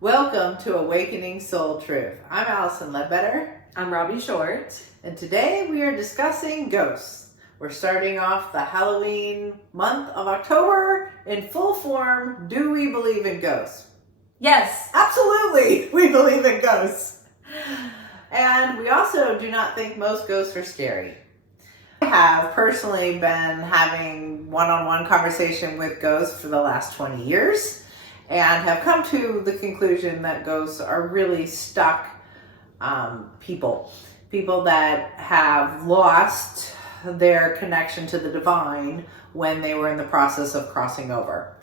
Welcome to Awakening Soul Truth. I'm Allison Ledbetter. I'm Robbie Short. And today we are discussing ghosts. We're starting off the Halloween month of October in full form. Do we believe in ghosts? Yes. Absolutely, we believe in ghosts. And we also do not think most ghosts are scary. I have personally been having one-on-one conversation with ghosts for the last 20 years and have come to the conclusion that ghosts are really stuck people that have lost their connection to the divine when they were in the process of crossing over.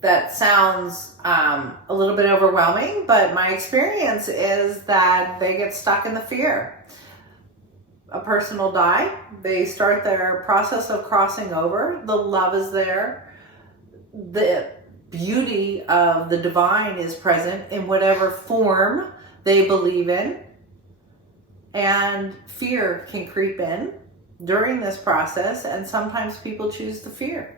That sounds a little bit overwhelming, but my experience is that they get stuck in the fear. A person will die, they start their process of crossing over, the love is there, the beauty of the divine is present in whatever form they believe in, and fear can creep in during this process, and sometimes people choose the fear.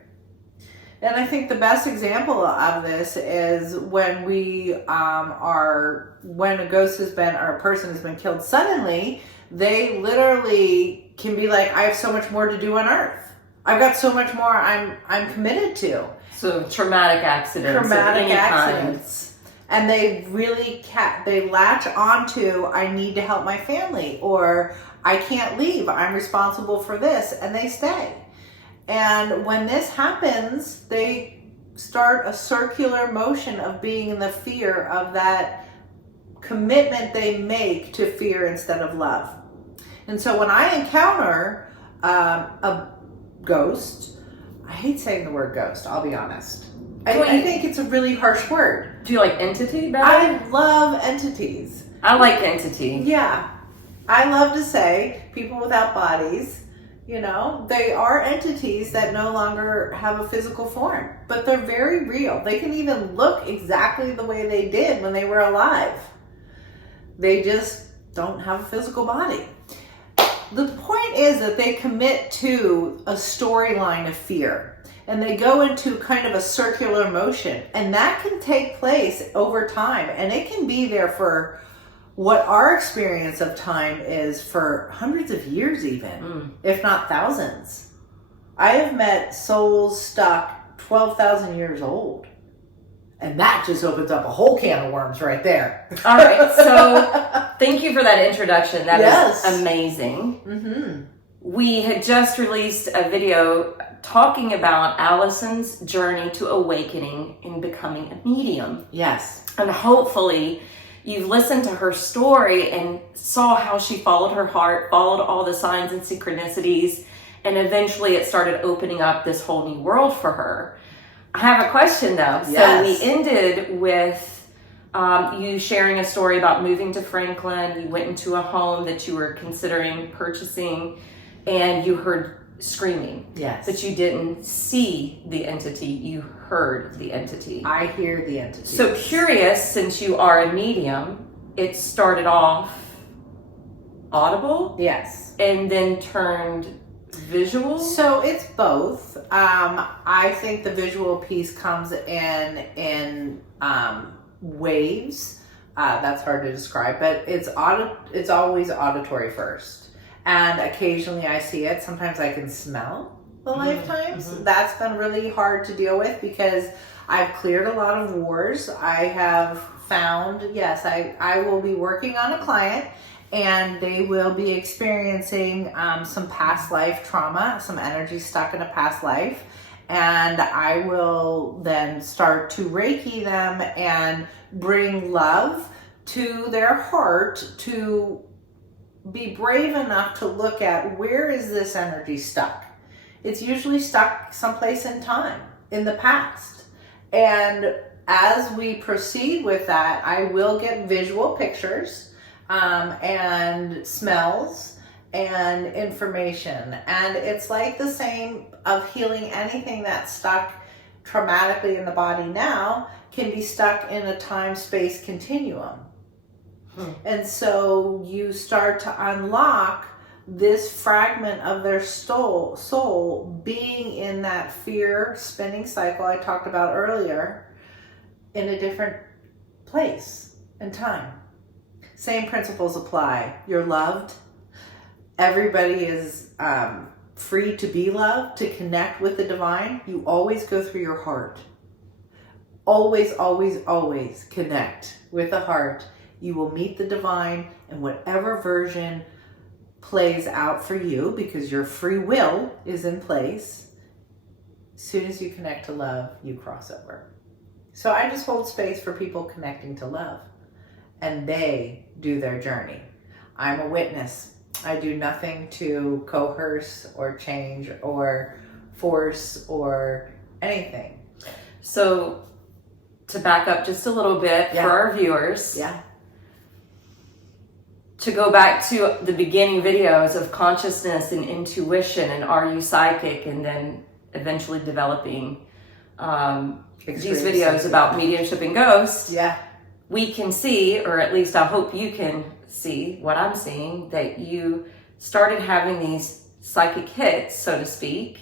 And I think the best example of this is when when a ghost has been, or a person has been killed suddenly, they literally can be like, I have so much more to do on earth. I've got so much more I'm committed to. So traumatic accidents. And they really they latch onto, I need to help my family, or I can't leave, I'm responsible for this, and they stay. And when this happens, they start a circular motion of being in the fear of that commitment they make to fear instead of love. And so when I encounter a ghost, I hate saying the word ghost, I'll be honest. I think it's a really harsh word. Do you like entity better? I love entities. I like entity. Yeah. I love to say people without bodies, they are entities that no longer have a physical form, but they're very real. They can even look exactly the way they did when they were alive. They just don't have a physical body. The point is that they commit to a storyline of fear, and they go into kind of a circular motion, and that can take place over time, and it can be there for what our experience of time is for hundreds of years even, if not thousands. I have met souls stuck 12,000 years old. And that just opens up a whole can of worms right there. All right. So thank you for that introduction. That is amazing. Mm-hmm. We had just released a video talking about Allison's journey to awakening and becoming a medium. Yes. And hopefully you've listened to her story and saw how she followed her heart, followed all the signs and synchronicities, and eventually it started opening up this whole new world for her. I have a question though. Yes. So we ended with you sharing a story about moving to Franklin. You went into a home that you were considering purchasing and you heard screaming. Yes. But you didn't see the entity, you heard the entity. I hear the entity. So curious, since you are a medium, it started off audible? Yes. And then turned visual? So it's both. I think the visual piece comes in waves. That's hard to describe, but it's always auditory first. And occasionally I see it. Sometimes I can smell the lifetimes. Mm-hmm. That's been really hard to deal with because I've cleared a lot of wars. I have found, yes, I will be working on a client and they will be experiencing some past life trauma, some energy stuck in a past life. And I will then start to Reiki them and bring love to their heart to be brave enough to look at, where is this energy stuck? It's usually stuck someplace in time, in the past. And as we proceed with that, I will get visual pictures and smells and information. And it's like the same of healing. Anything that's stuck traumatically in the body now can be stuck in a time-space continuum. And so you start to unlock this fragment of their soul being in that fear spinning cycle I talked about earlier, in a different place and time. Same principles apply. You're loved. Everybody is free to be loved, to connect with the divine. You always go through your heart. Always, always, always connect with the heart. You will meet the divine, and whatever version plays out for you, because your free will is in place, as soon as you connect to love, you cross over. So I just hold space for people connecting to love, and they do their journey. I'm a witness. I do nothing to coerce or change or force or anything. So to back up just a little bit for our viewers. Yeah. To go back to the beginning videos of consciousness and intuition and are you psychic, and then eventually developing these videos about mediumship and ghosts. Yeah. We can see, or at least I hope you can see what I'm seeing, that you started having these psychic hits, so to speak,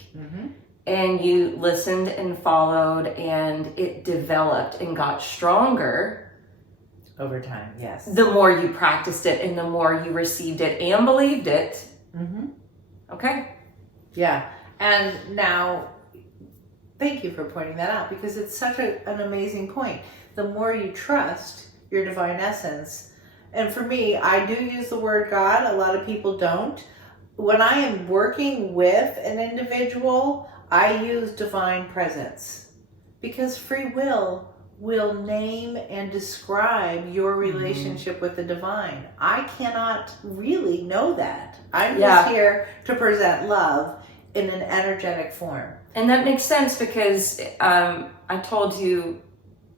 and you listened and followed, and it developed and got stronger over time. Yes. The more you practiced it and the more you received it and believed it. Okay. Yeah. And now, thank you for pointing that out, because it's such an amazing point. The more you trust your divine essence, and for me, I do use the word God. A lot of people don't. When I am working with an individual, I use divine presence, because free will name and describe your relationship with the divine. I cannot really know that. I'm just here to present love in an energetic form. And that makes sense, because I told you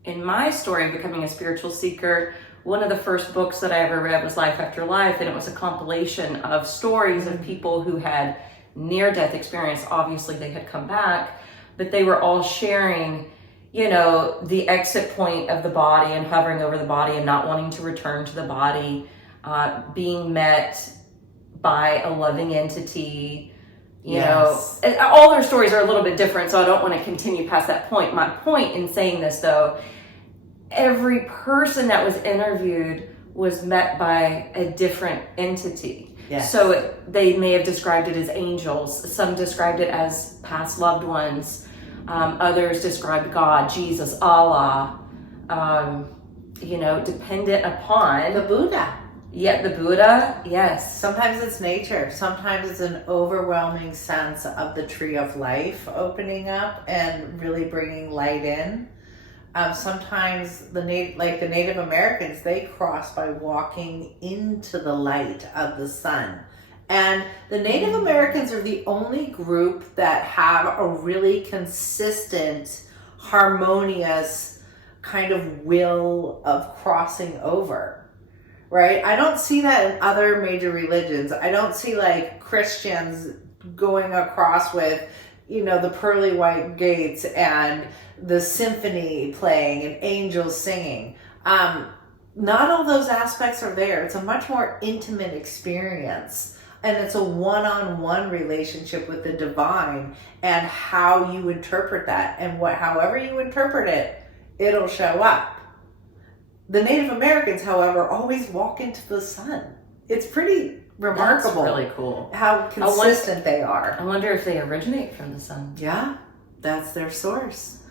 in my story of becoming a spiritual seeker, one of the first books that I ever read was Life After Life, and it was a compilation of stories of people who had near-death experience. Obviously, they had come back, but they were all sharing, you know, the exit point of the body and hovering over the body and not wanting to return to the body, being met by a loving entity. You know, all their stories are a little bit different, so I don't want to continue past that point. My point in saying this, though, every person that was interviewed was met by a different entity. So they may have described it as angels. Some described it as past loved ones. Others described God, Jesus, Allah, you know, dependent upon the Buddha. Yeah, the Buddha, yes. Sometimes it's nature. Sometimes it's an overwhelming sense of the tree of life opening up and really bringing light in. Sometimes the Native Americans, they cross by walking into the light of the sun. And the Native Americans are the only group that have a really consistent, harmonious kind of will of crossing over. Right? I don't see that in other major religions. I don't see like Christians going across with, you know, the pearly white gates and the symphony playing and angels singing. Not all those aspects are there. It's a much more intimate experience. And it's a one-on-one relationship with the divine, and how you interpret that, and however you interpret it, it'll show up. The Native Americans, however, always walk into the sun. It's pretty remarkable. That's really cool. How consistent they are. I wonder if they originate from the sun. Yeah, that's their source.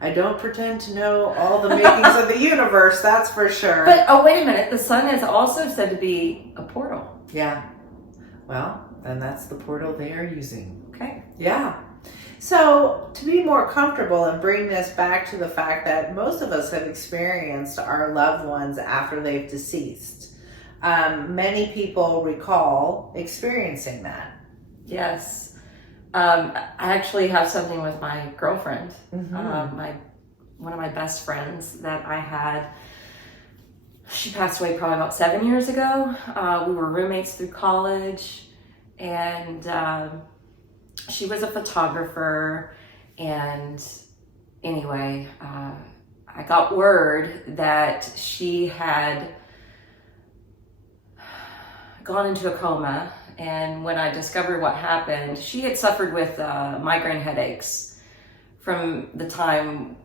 I don't pretend to know all the makings of the universe, that's for sure. But, oh, wait a minute. The sun is also said to be a portal. Yeah. Well, then that's the portal they are using. Okay. Yeah. So, to be more comfortable and bring this back to the fact that most of us have experienced our loved ones after they've deceased. Many people recall experiencing that. Yes. I actually have something with my girlfriend, one of my best friends that I had. She passed away probably about 7 years ago. We were roommates through college, and she was a photographer. And anyway, I got word that she had gone into a coma. And when I discovered what happened, she had suffered with migraine headaches from the time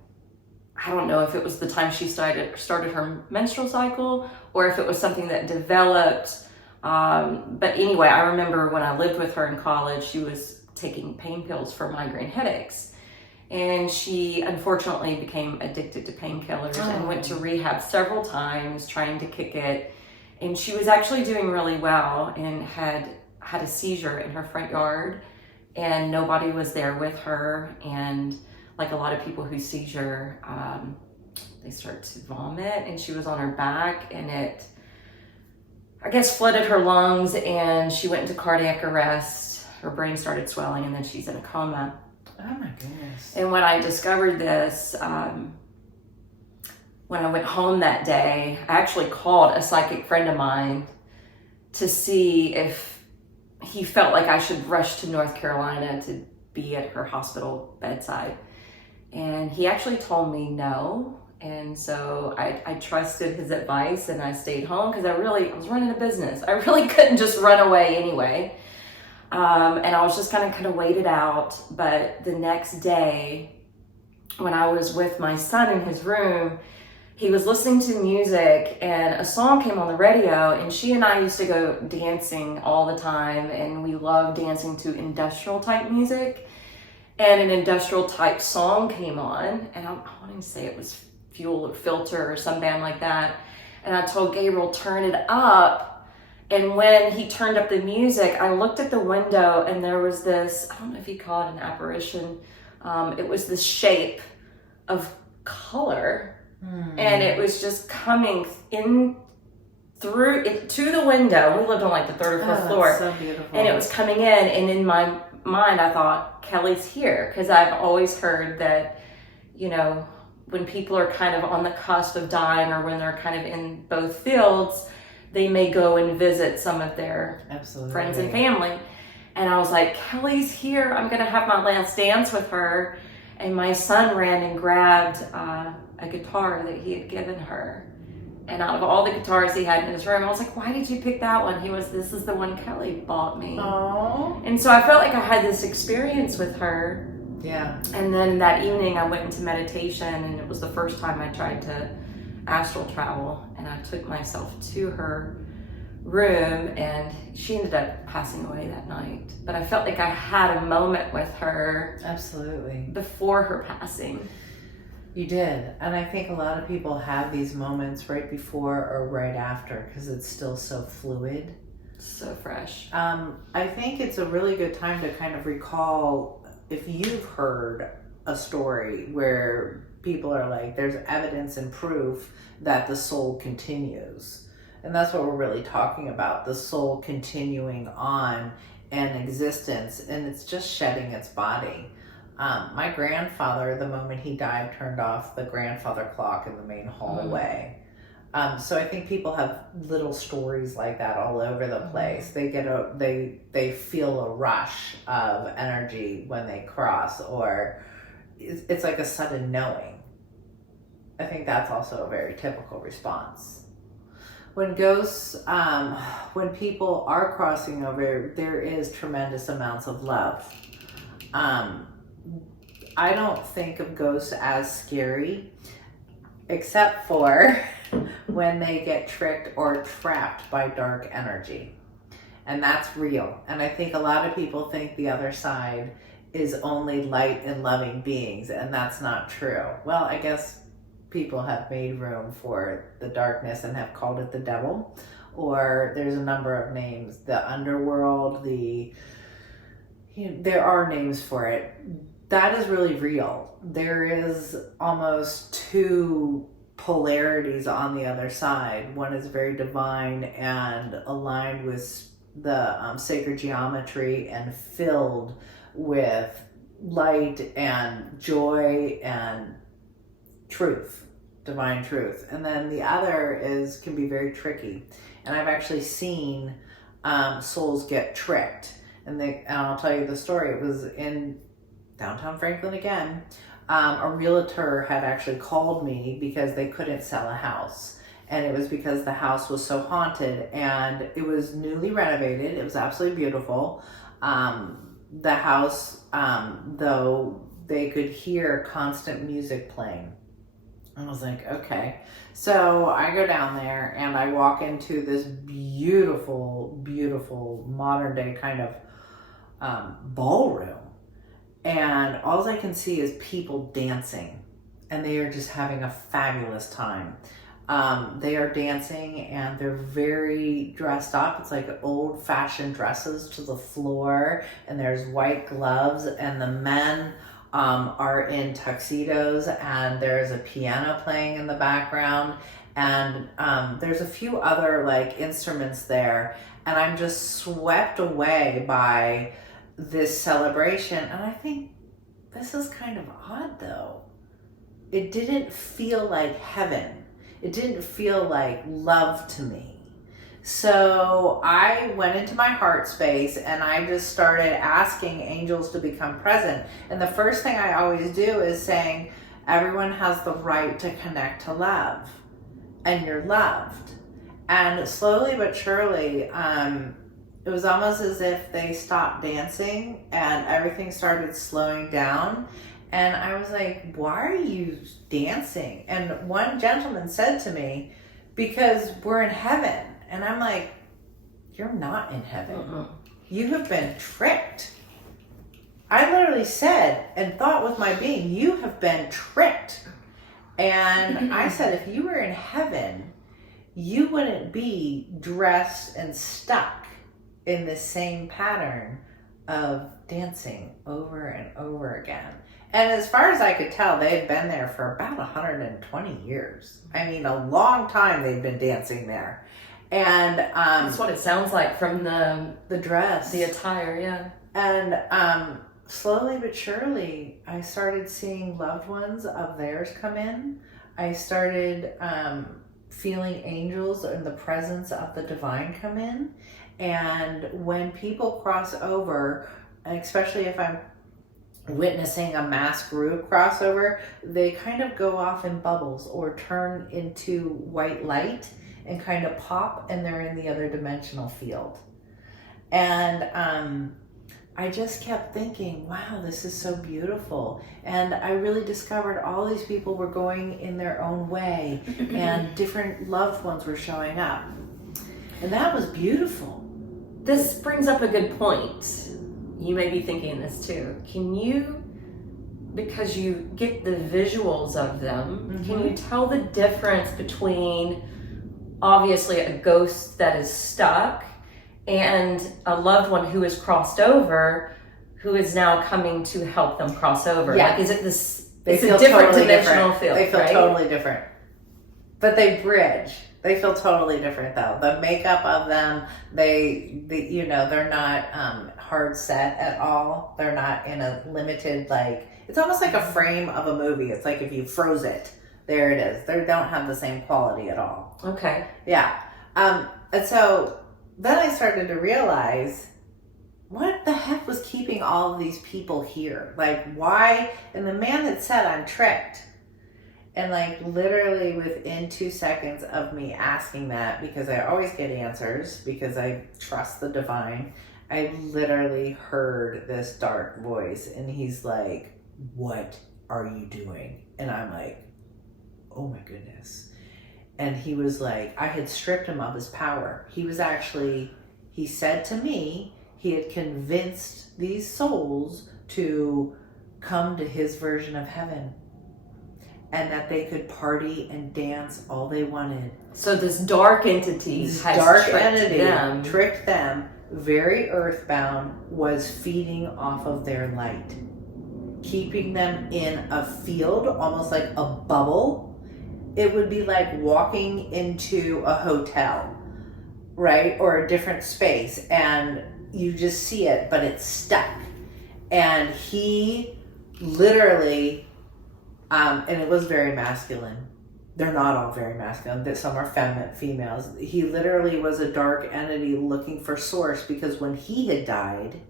I don't know if it was the time she started her menstrual cycle or if it was something that developed. But anyway, I remember when I lived with her in college, she was taking pain pills for migraine headaches. And she unfortunately became addicted to painkillers and went to rehab several times trying to kick it. And she was actually doing really well and had a seizure in her front yard, and nobody was there with her. And like a lot of people who seizure, they start to vomit, and she was on her back, and it, I guess, flooded her lungs, and she went into cardiac arrest. Her brain started swelling, and then she's in a coma. Oh my goodness. And when I discovered this, when I went home that day, I actually called a psychic friend of mine to see if he felt like I should rush to North Carolina to be at her hospital bedside. And he actually told me no. And so I trusted his advice, and I stayed home because I was running a business. I really couldn't just run away anyway. And I was just gonna kind of wait it out. But the next day, when I was with my son in his room, he was listening to music and a song came on the radio, and she and I used to go dancing all the time, and we loved dancing to industrial type music. And an industrial type song came on, and I wanted to say it was Fuel or Filter or some band like that. And I told Gabriel, turn it up. And when he turned up the music, I looked at the window, and there was this, I don't know if you call it an apparition. It was this shape of color, and it was just coming in through it to the window. We lived on like the third or fourth floor. So beautiful. And it was coming in, and in my mind, I thought, Kelly's here. Because I've always heard that, you know, when people are kind of on the cusp of dying, or when they're kind of in both fields, they may go and visit some of their friends and family. And I was like, Kelly's here. I'm going to have my last dance with her. And my son ran and grabbed a guitar that he had given her. And out of all the guitars he had in his room, I was like, why did you pick that one? This is the one Kelly bought me. Aww. And so I felt like I had this experience with her. Yeah. And then that evening I went into meditation, and it was the first time I tried to astral travel, and I took myself to her room, and she ended up passing away that night. But I felt like I had a moment with her. Absolutely. Before her passing. You did. And I think a lot of people have these moments right before or right after, because it's still so fluid. So fresh. I think it's a really good time to kind of recall if you've heard a story where people are like, there's evidence and proof that the soul continues. And that's what we're really talking about, the soul continuing on in existence, and it's just shedding its body. My grandfather, the moment he died, turned off the grandfather clock in the main hallway. So I think people have little stories like that all over the place. They get they feel a rush of energy when they cross, or it's like a sudden knowing. I think that's also a very typical response. When ghosts, when people are crossing over, there is tremendous amounts of love. I don't think of ghosts as scary, except for when they get tricked or trapped by dark energy. And that's real. And I think a lot of people think the other side is only light and loving beings, and that's not true. Well, I guess people have made room for the darkness and have called it the devil, or there's a number of names, the underworld, there are names for it. That is really real. There is almost two polarities on the other side. One is very divine and aligned with the sacred geometry and filled with light and joy and truth, divine truth. And then the other can be very tricky. And I've actually seen souls get tricked. And I'll tell you the story. It was in downtown Franklin again. A realtor had actually called me because they couldn't sell a house. And it was because the house was so haunted, and it was newly renovated. It was absolutely beautiful. The house, though, they could hear constant music playing. I was like, okay. So I go down there and I walk into this beautiful, beautiful modern day kind of ballroom. And all I can see is people dancing. And they are just having a fabulous time. They are dancing and they're very dressed up. It's like old fashioned dresses to the floor. And there's white gloves. And the men are in tuxedos. And there's a piano playing in the background. And there's a few other like instruments there. And I'm just swept away by this celebration. And I think this is kind of odd though. It didn't feel like heaven. It didn't feel like love to me. So I went into my heart space and I just started asking angels to become present. And the first thing I always do is saying, everyone has the right to connect to love. And you're loved. And slowly but surely, it was almost as if they stopped dancing and everything started slowing down. And I was like, why are you dancing? And one gentleman said to me, because we're in heaven. And I'm like, you're not in heaven. You have been tricked. I literally said and thought with my being, you have been tricked. And I said, if you were in heaven, you wouldn't be dressed and stuck in the same pattern of dancing over and over again. And as far as I could tell, they had been there for about 120 years. I mean, a long time they'd been dancing there. And that's what it sounds like from the dress, the attire, yeah. And slowly but surely, I started seeing loved ones of theirs come in. I started feeling angels and the presence of the divine come in. And when people cross over, especially if I'm witnessing a mass group crossover, they kind of go off in bubbles or turn into white light and kind of pop, and they're in the other dimensional field. And I just kept thinking, wow, this is so beautiful. And I really discovered all these people were going in their own way and different loved ones were showing up. And that was beautiful. This brings up a good point. You may be thinking this too. Can you, because you get the visuals of them, can you tell the difference between obviously a ghost that is stuck and a loved one who is crossed over, who is now coming to help them cross over? Yeah. Like, is it this? They it's feel a different totally dimensional different. field. They feel right? totally different. But they bridge. They feel totally different though. The makeup of them, they you know, they're not hard set at all. They're not in a limited, like, it's almost like a frame of a movie. It's like if you froze it, there it is. They don't have the same quality at all. Okay. Yeah. And so then I started to realize, what the heck was keeping all of these people here? Like, why? And the man had said, I'm tricked. And like literally within 2 seconds of me asking that, because I always get answers because I trust the divine, I literally heard this dark voice and he's like, what are you doing? And I'm like, oh my goodness. And he was like, I had stripped him of his power. He was actually, he said to me, he had convinced these souls to come to his version of heaven. And that they could party and dance all they wanted. So this dark entity tricked them, very earthbound, was feeding off of their light. Keeping them in a field, almost like a bubble. It would be like walking into a hotel, right? Or a different space. And you just see it, but it's stuck. And he literally... and it was very masculine. They're not all very masculine. Some are females. He literally was a dark entity looking for source because when he had died,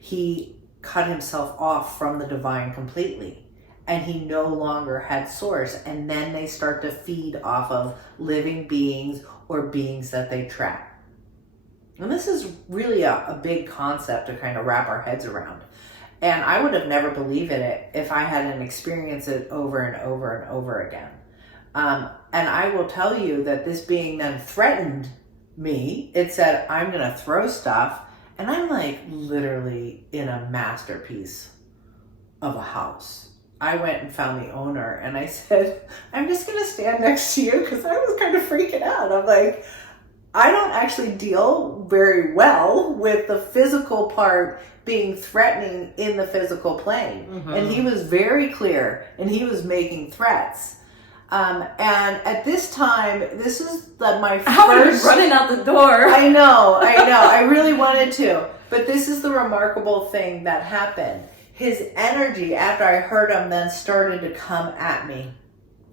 he cut himself off from the divine completely. And he no longer had source. And then they start to feed off of living beings or beings that they trap. And this is really a big concept to kind of wrap our heads around. And I would have never believed it if I hadn't experienced it over and over and over again. And I will tell you that this being then threatened me. It said, I'm going to throw stuff. And I'm like literally in a masterpiece of a house. I went and found the owner and I said, I'm just going to stand next to you, because I was kind of freaking out. I'm like, I don't actually deal very well with the physical part being threatening in the physical plane. Mm-hmm. And he was very clear, and he was making threats. And at this time, this is my first... running out the door. I know. I really wanted to. But this is the remarkable thing that happened. His energy, after I heard him, then started to come at me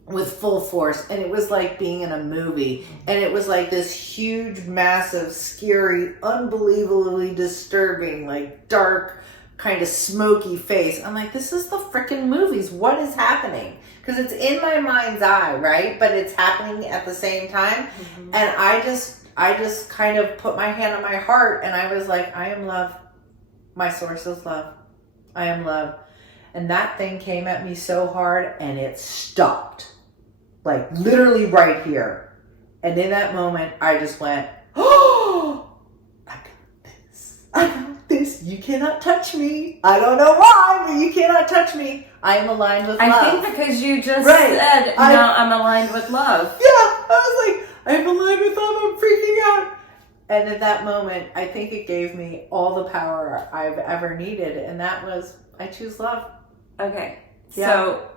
with full force. And it was like being in a movie. And it was like this huge, massive, scary, unbelievably disturbing, like dark, kind of smoky face. I'm like, this is the freaking movies. What is happening? Because it's in my mind's eye, right? But it's happening at the same time. Mm-hmm. And I just kind of put my hand on my heart, and I was like, I am love. My source is love. I am love. And that thing came at me so hard, and it stopped. Like literally right here. And in that moment, I just went, oh, I got this. I got this. You cannot touch me. I don't know why, but you cannot touch me. I am aligned with love. I think because you just said, now I'm aligned with love. Yeah, I was like, I'm aligned with love. I'm freaking out. And at that moment, I think it gave me all the power I've ever needed. And that was, I choose love. Okay. Yeah. So,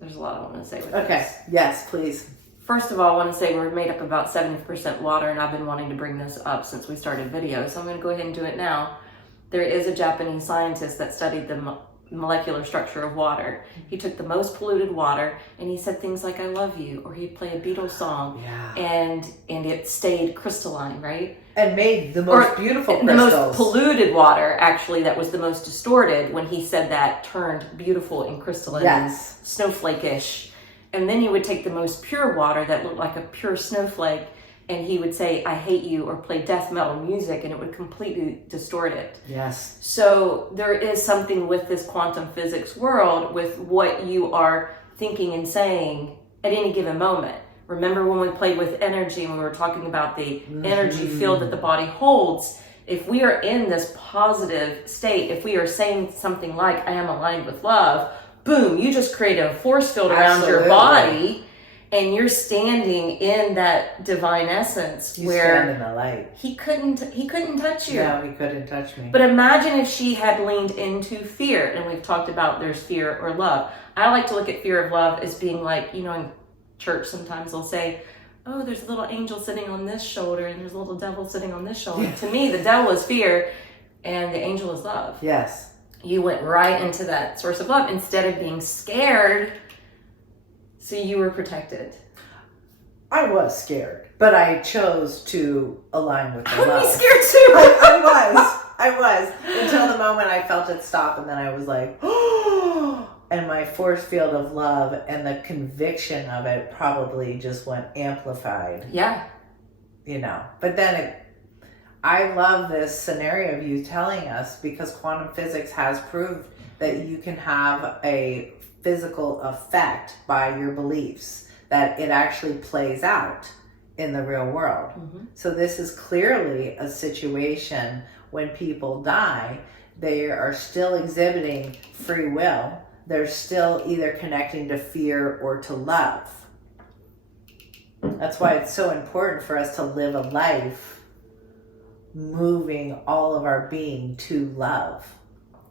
there's a lot I want to say with this. Okay. Yes, please. First of all, I want to say we're made up about 70% water, and I've been wanting to bring this up since we started videos. So I'm going to go ahead and do it now. There is a Japanese scientist that studied the molecular structure of water. He took the most polluted water and he said things like, I love you, or he'd play a Beatles song, and it stayed crystalline, right? And made the most beautiful crystals. The most polluted water, actually, that was the most distorted, when he said that, turned beautiful and crystalline, yes, snowflake-ish. And then he would take the most pure water that looked like a pure snowflake, and he would say, I hate you, or play death metal music, and it would completely distort it. Yes. So there is something with this quantum physics world, with what you are thinking and saying at any given moment. Remember when we played with energy, and we were talking about the energy field that the body holds? If we are in this positive state, if we are saying something like, I am aligned with love, boom, you just create a force field around your body. And you're standing in that divine essence, where stand in the light. He couldn't touch you. No, he couldn't touch me. But imagine if she had leaned into fear. And we've talked about there's fear or love. I like to look at fear of love as being like, in church sometimes they'll say, oh, there's a little angel sitting on this shoulder and there's a little devil sitting on this shoulder. Yeah. To me, the devil is fear and the angel is love. Yes. You went right into that source of love instead of being scared. So you were protected. I was scared, but I chose to align with the love. I would be scared too. I was until the moment I felt it stop, and then I was like, oh, and my force field of love and the conviction of it probably just went amplified. Yeah. But then I love this scenario of you telling us, because quantum physics has proved that you can have a physical effect by your beliefs, that it actually plays out in the real world. Mm-hmm. So this is clearly a situation when people die, they are still exhibiting free will. They're still either connecting to fear or to love. That's why it's so important for us to live a life moving all of our being to love.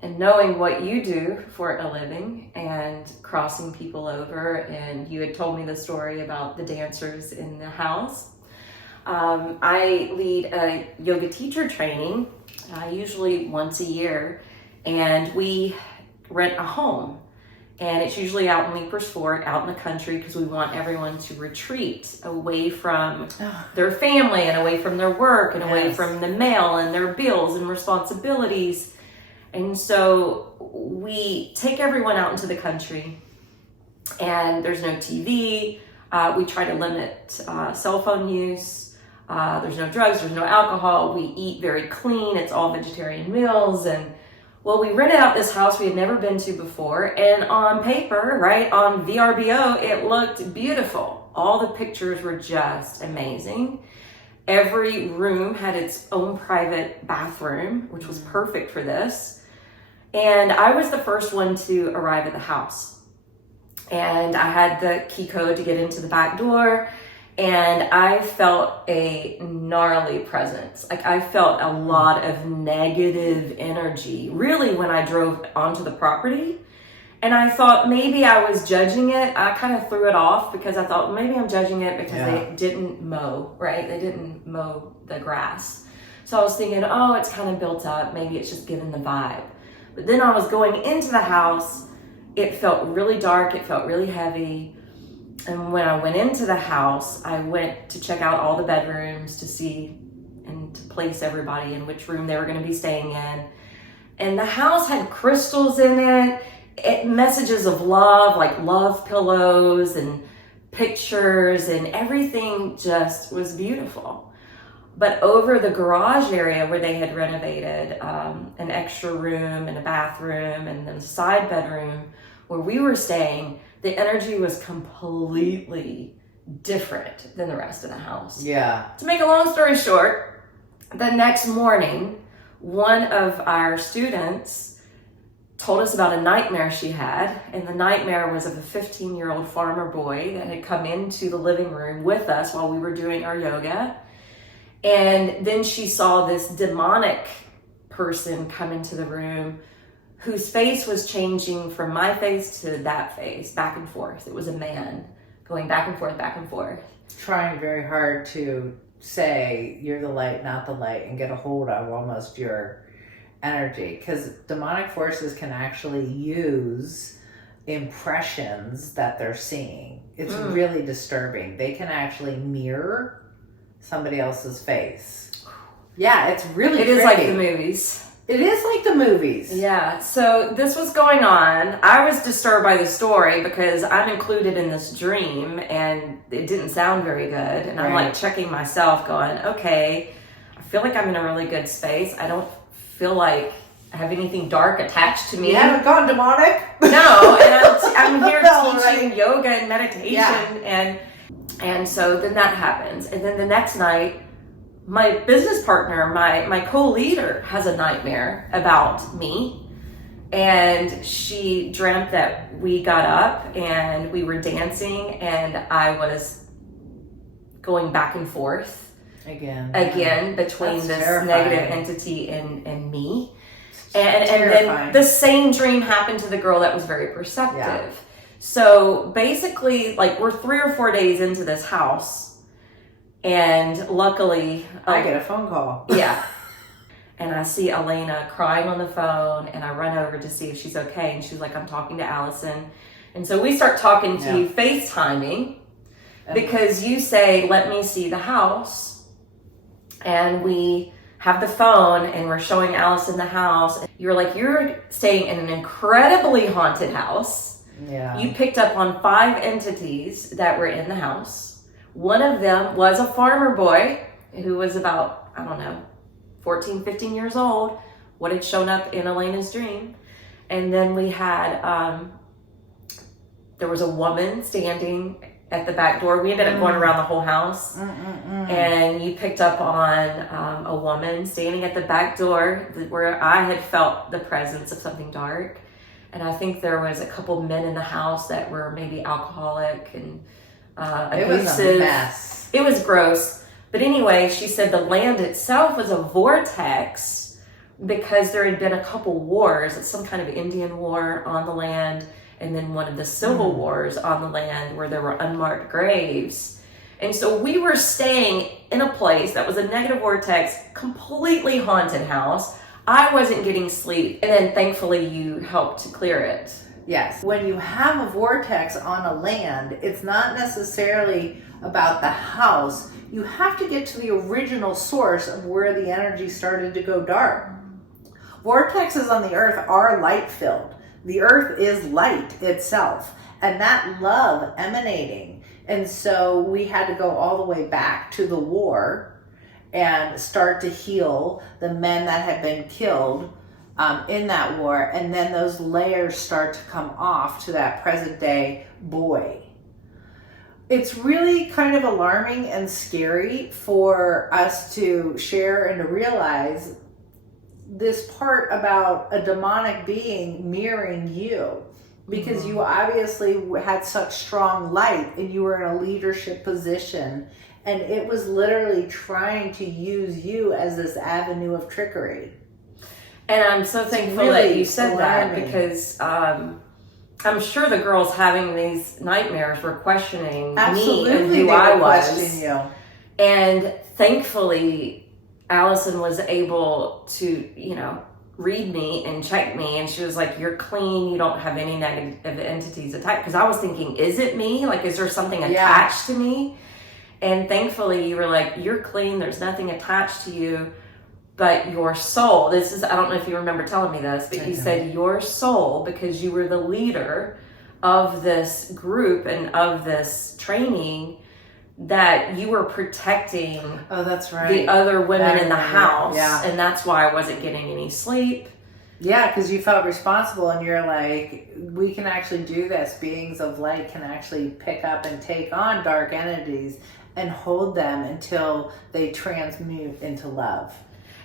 And knowing what you do for a living and crossing people over, and you had told me the story about the dancers in the house. I lead a yoga teacher training, usually once a year, and we rent a home. And it's usually out in Leapers Fort, out in the country, because we want everyone to retreat away from their family and away from their work and away from the mail and their bills and responsibilities. And so we take everyone out into the country, and there's no TV. We try to limit cell phone use. There's no drugs, there's no alcohol. We eat very clean. It's all vegetarian meals, and Well, we rented out this house we had never been to before, and on paper, right, on VRBO, it looked beautiful. All the pictures were just amazing. Every room had its own private bathroom, which was perfect for this. And I was the first one to arrive at the house. And I had the key code to get into the back door, and I felt a gnarly presence. Like, I felt a lot of negative energy, really, when I drove onto the property. And I thought maybe I was judging it. I kind of threw it off because I thought maybe I'm judging it because they didn't mow, right? They didn't mow the grass. So I was thinking, oh, it's kind of built up. Maybe it's just giving the vibe. But then I was going into the house. It felt really dark. It felt really heavy. And when I went into the house, I went to check out all the bedrooms to see and to place everybody in which room they were going to be staying in. And the house had crystals in it. Messages of love, like love pillows and pictures, and everything just was beautiful. But over the garage area where they had renovated an extra room and a bathroom and then a side bedroom where we were staying, the energy was completely different than the rest of the house. Yeah. To make a long story short, the next morning, one of our students told us about a nightmare she had, and the nightmare was of a 15-year-old farmer boy that had come into the living room with us while we were doing our yoga. And then she saw this demonic person come into the room whose face was changing from my face to that face, back and forth. It was a man going back and forth, back and forth. Trying very hard to say you're the light, not the light, and get a hold of almost your energy, because demonic forces can actually use impressions that they're seeing. It's really disturbing. They can actually mirror somebody else's face. Yeah, it's really It is like the movies. It is like the movies. Yeah, so this was going on. I was disturbed by the story because I'm included in this dream and it didn't sound very good. And I'm like checking myself going, okay, I feel like I'm in a really good space. I don't feel like I have anything dark attached to me. You haven't gone demonic? No, and I'm here teaching yoga and meditation, and so then that happens. And then the next night, my business partner, my co-leader, has a nightmare about me, and she dreamt that we got up and we were dancing, and I was going back and forth again between this negative entity and me. And then the same dream happened to the girl that was very perceptive. Yeah. So basically, like, we're 3 or 4 days into this house, and luckily I get a phone call. Yeah. And I see Elena crying on the phone, and I run over to see if she's okay, and she's like, I'm talking to Allison. And so we start talking to you, FaceTiming, because you say, let me see the house. And we have the phone and we're showing Allison the house. You're like, you're staying in an incredibly haunted house. Yeah. You picked up on 5 entities that were in the house. One of them was a farmer boy who was about, 14, 15 years old, what had shown up in Elena's dream. And then we had, there was a woman standing at the back door. We ended up going around the whole house. And you picked up on a woman standing at the back door where I had felt the presence of something dark. And I think there was a couple men in the house that were maybe alcoholic and abusive. It was a mess. It was gross. But anyway, she said the land itself was a vortex because there had been a couple wars, some kind of Indian war on the land, and then one of the civil wars on the land where there were unmarked graves. And so we were staying in a place that was a negative vortex, completely haunted house. I wasn't getting sleep. And then thankfully you helped to clear it. Yes. When you have a vortex on a land, it's not necessarily about the house. You have to get to the original source of where the energy started to go dark. Vortexes on the earth are light filled. The earth is light itself, and that love emanating. And so we had to go all the way back to the war and start to heal the men that had been killed in that war, and then those layers start to come off to that present day boy. It's really kind of alarming and scary for us to share and to realize this part about a demonic being mirroring you, because you obviously had such strong light and you were in a leadership position, and it was literally trying to use you as this avenue of trickery. And I'm so thankful really that you said alarming. that, because I'm sure the girls having these nightmares were questioning me and who I was. You. And thankfully, Allison was able to, read me and check me. And she was like, you're clean. You don't have any negative entities attached. Because I was thinking, is it me? Like, is there something attached to me? And thankfully, you were like, you're clean. There's nothing attached to you. But your soul, I don't know if you remember telling me this, but you said your soul, because you were the leader of this group and of this training, that you were protecting that's right. the other women in the house. Yeah. And that's why I wasn't getting any sleep. Yeah, because you felt responsible, and you're like, we can actually do this. Beings of light can actually pick up and take on dark entities and hold them until they transmute into love.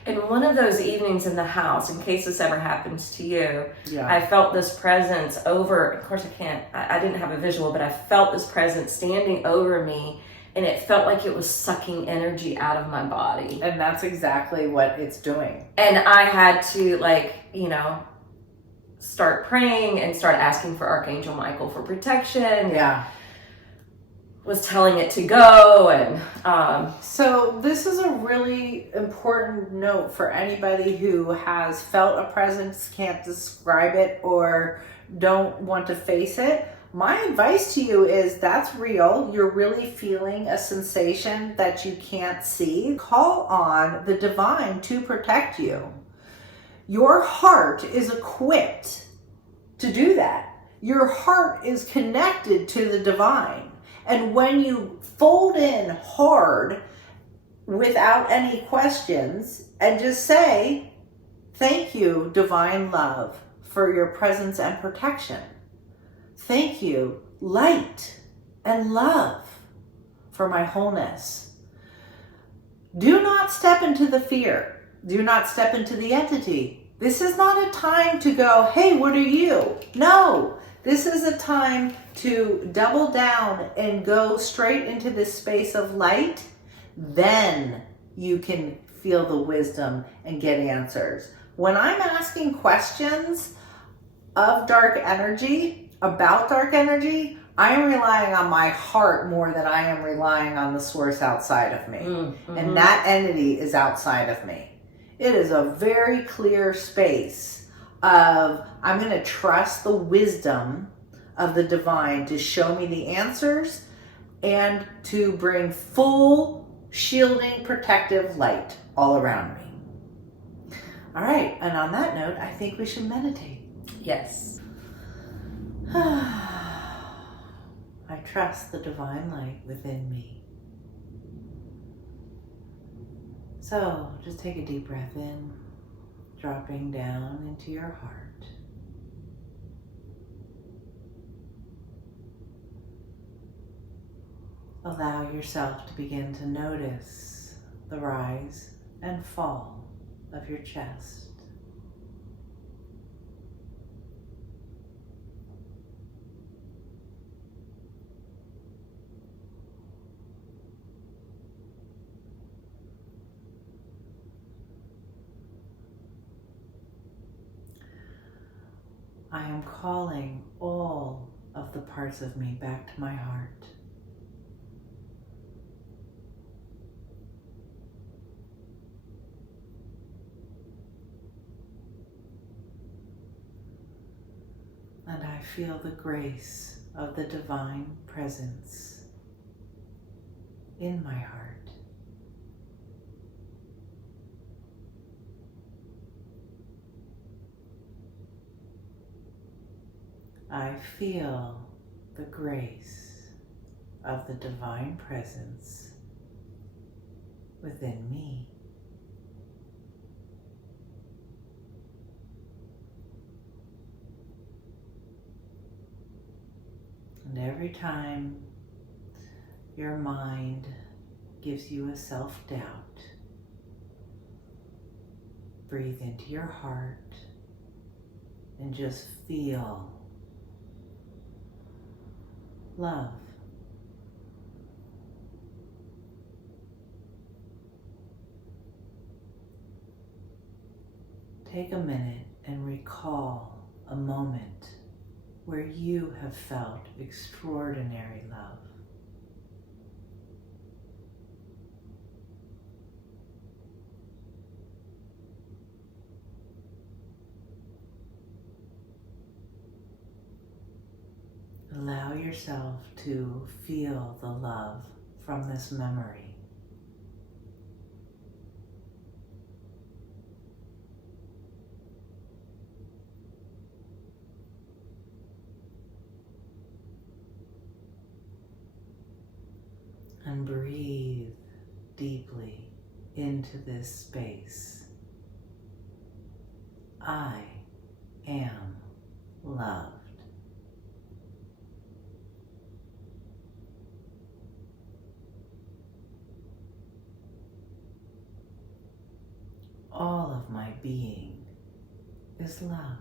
And one of those evenings in the house, in case this ever happens to you, Yeah. I felt this presence over, of course I didn't have a visual, but I felt this presence standing over me, and it felt like it was sucking energy out of my body. And that's exactly what it's doing. And I had to, start praying and start asking for Archangel Michael for protection. Yeah. Was telling it to go. And so this is a really important note for anybody who has felt a presence, can't describe it, or don't want to face it. My advice to you is that's real. You're really feeling a sensation that you can't see. Call on the divine to protect you. Your heart is equipped to do that. Your heart is connected to the divine. And when you fold in hard without any questions and just say, thank you, divine love, for your presence and protection. Thank you, light and love, for my wholeness. Do not step into the fear. Do not step into the entity. This is not a time to go, hey, what are you? No. This is a time to double down and go straight into this space of light. Then you can feel the wisdom and get answers. When I'm asking questions of dark energy, about dark energy, I am relying on my heart more than I am relying on the source outside of me. Mm-hmm. And that entity is outside of me. It is a very clear space of, I'm going to trust the wisdom of the divine to show me the answers and to bring full shielding protective light all around me. All right, and on that note, I think we should meditate. Yes. I trust the divine light within me. So just take a deep breath in, dropping down into your heart. Allow yourself to begin to notice the rise and fall of your chest. I am calling all of the parts of me back to my heart. And I feel the grace of the divine presence in my heart. I feel the grace of the divine presence within me. And every time your mind gives you a self-doubt, breathe into your heart and just feel love. Take a minute and recall a moment where you have felt extraordinary love. Allow yourself to feel the love from this memory. And breathe deeply into this space. I am loved. All of my being is loved.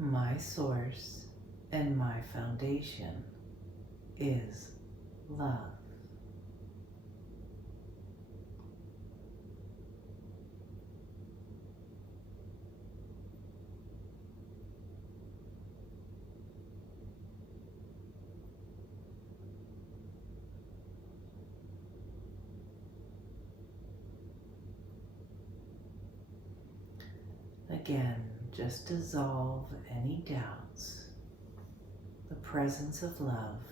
My source and my foundation is love. Again, just dissolve any doubts. The presence of love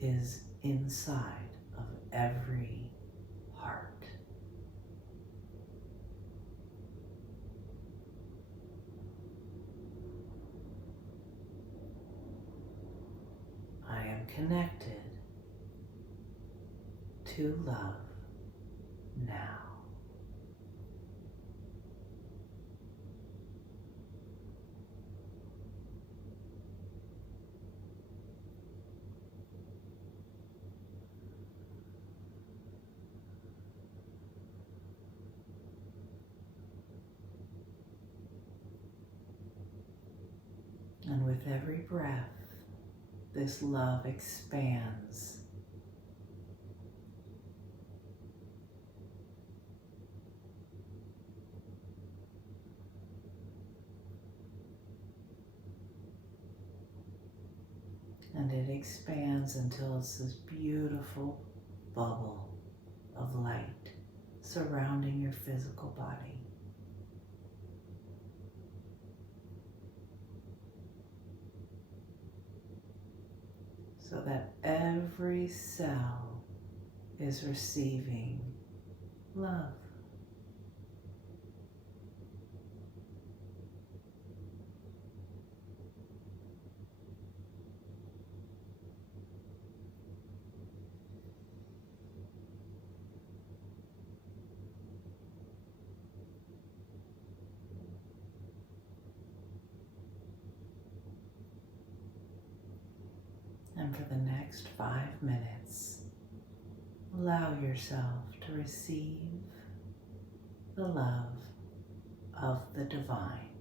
is inside of every heart. I am connected to love now. And with every breath, this love expands. And it expands until it's this beautiful bubble of light surrounding your physical body. So that every cell is receiving love. And for the next 5 minutes, allow yourself to receive the love of the divine.